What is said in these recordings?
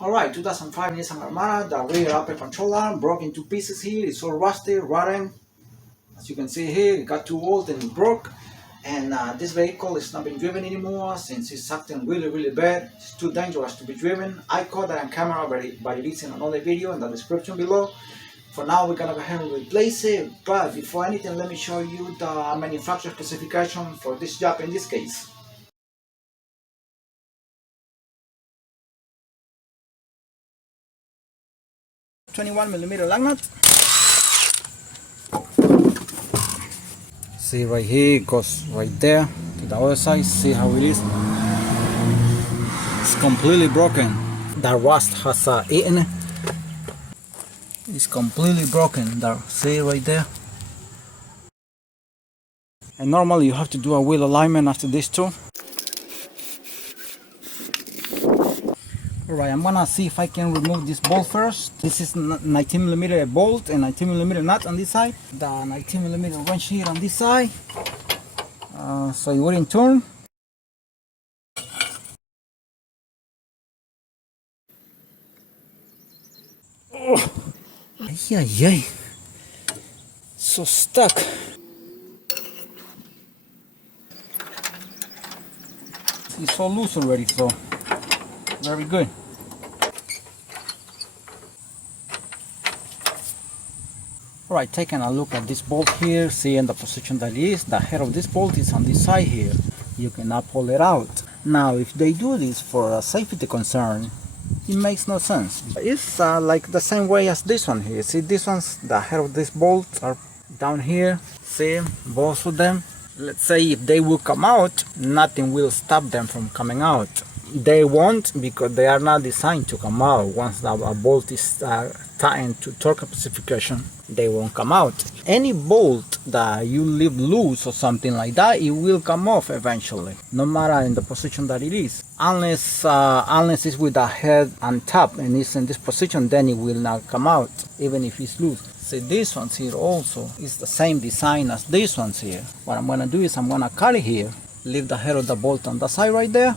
Alright, 2005 Nissan Armada, the rear upper control arm broke into pieces here. It's all rusty, rotten. As you can see here, it got too old and it broke. And this vehicle is not being driven anymore since it's acting really bad. It's too dangerous to be driven. I caught that on camera, but it is in another video in the description below. For now, we're gonna go ahead and replace it. But before anything, let me show you the manufacturer specification for this job in this case. 21mm lug nut. See right here, it goes right there to the other side. See how it is? It's completely broken. The rust has eaten it. It's completely broken. See right there? And normally you have to do a wheel alignment after this too. Alright, I'm gonna see if I can remove this bolt first. This is 19mm bolt and 19mm nut on this side. The 19mm wrench here on this side. So it wouldn't turn. Oh, yeah. So stuck. It's so loose already, so very good. Alright, taking a look at this bolt here, seeing the position that it is, the head of this bolt is on this side here. You cannot pull it out. Now, if they do this for a safety concern, it makes no sense. It's like the same way as this one here. See, this one's, the head of this bolt are down here. See, both of them. Let's say if they will come out, nothing will stop them from coming out. They won't, because they are not designed to come out. Once the bolt is tightened to torque specification, they won't come out. Any bolt that you leave loose or something like that, it will come off eventually, no matter in the position that it is. Unless it's with the head on top and it's in this position, then it will not come out, even if it's loose. See, these ones here also is the same design as these ones here. What I'm gonna do is I'm gonna cut it here, leave the head of the bolt on the side right there.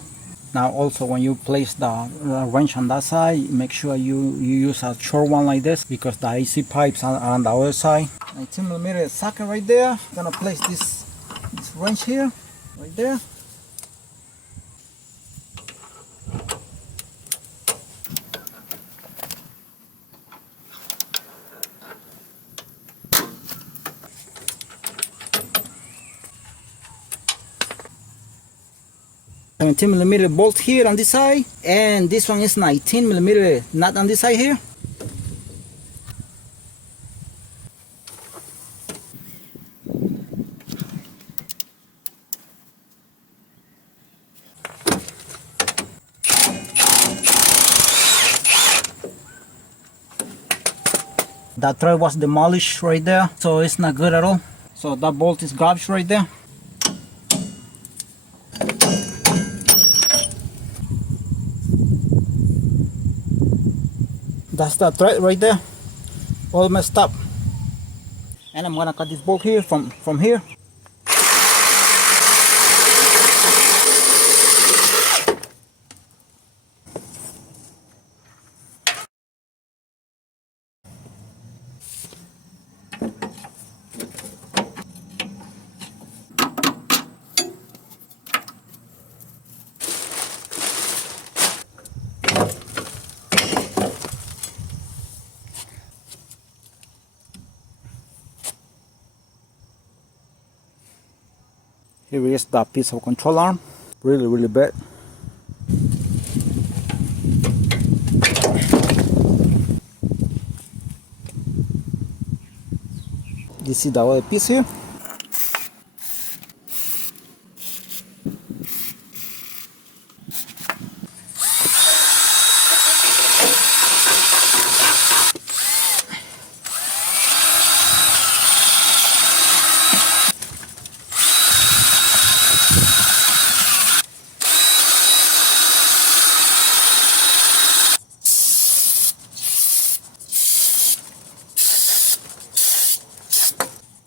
Now also when you place the wrench on that side, make sure you use a short one like this, because the AC pipes are on the other side. 19mm socket right there. I'm gonna place this wrench here, right there. $17mm bolt here on this side, and this one is 19mm nut on this side here. That thread was demolished right there, so it's not good at all. So that bolt is garbage right there. That's the thread right there, all messed up. And I'm gonna cut this bolt here from here. Here is the piece of control arm, really bad. This is the other piece here.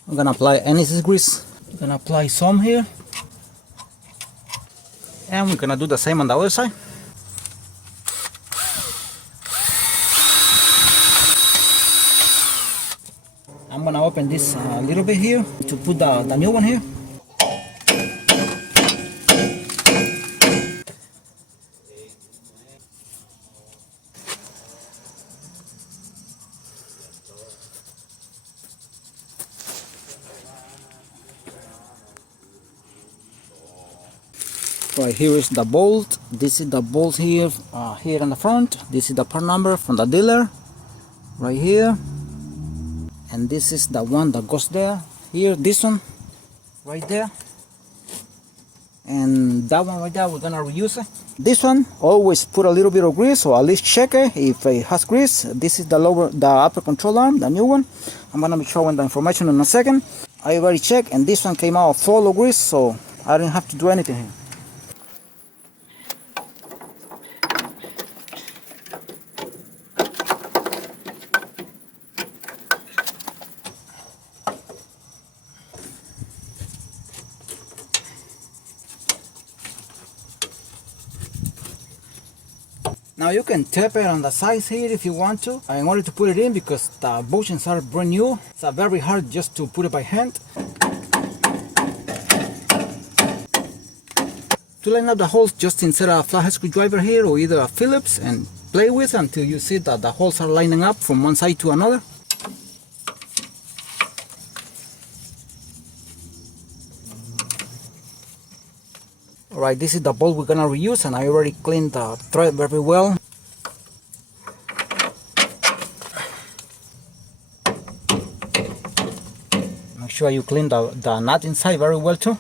I'm gonna apply anise grease. I'm gonna apply some here, and we're gonna do the same on the other side. gonna open this a little bit here to put the new one here. Right, here is the bolt. This is the bolt here, here in the front. This is the part number from the dealer, right here. And this is the one that goes there. Here, this one, right there. And that one right there, we're gonna reuse it. This one, always put a little bit of grease, or at least check it if it has grease. This is the upper control arm, the new one. I'm gonna be showing the information in a second. I already checked, and this one came out full of grease, so I didn't have to do anything here. Now you can tap it on the sides here if you want to. I wanted to put it in because the bushings are brand new. It's very hard just to put it by hand. To line up the holes, just insert a flathead screwdriver here or either a Phillips and play with until you see that the holes are lining up from one side to another. Alright, this is the bolt we're gonna reuse, and I already cleaned the thread very well. Make sure you clean the nut inside very well too.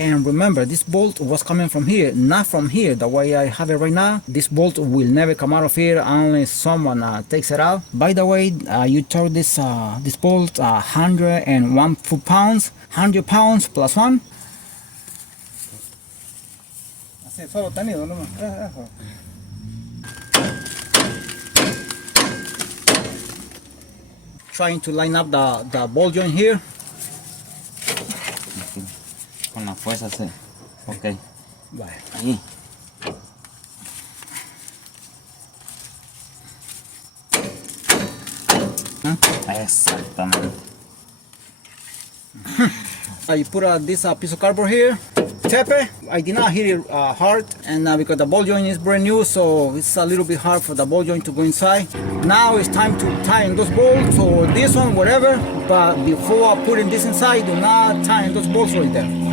And remember, this bolt was coming from here, not from here, the way I have it right now. This bolt will never come out of here unless someone takes it out. By the way, you tore this bolt 101 foot-pounds, 100 pounds plus one. Trying to line up the ball joint here. Con la fuerza, sí. Ok. Vale. Ahí. Exactamente. I put this piece of cardboard here, tap it. I did not hit it hard, and because the ball joint is brand new, so it's a little bit hard for the ball joint to go inside. Now it's time to tighten those bolts, or this one, whatever, but before putting this inside, do not tighten those bolts right there.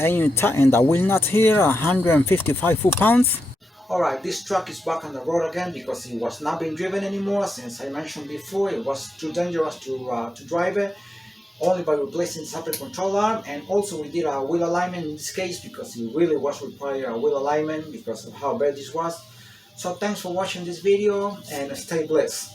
And you tighten the wheel nut here, 155 foot-pounds. Alright, this truck is back on the road again because it was not being driven anymore. Since I mentioned before, it was too dangerous to drive it, only by replacing the separate control arm. And also we did a wheel alignment in this case because it really was required a wheel alignment because of how bad this was. So thanks for watching this video and stay blessed.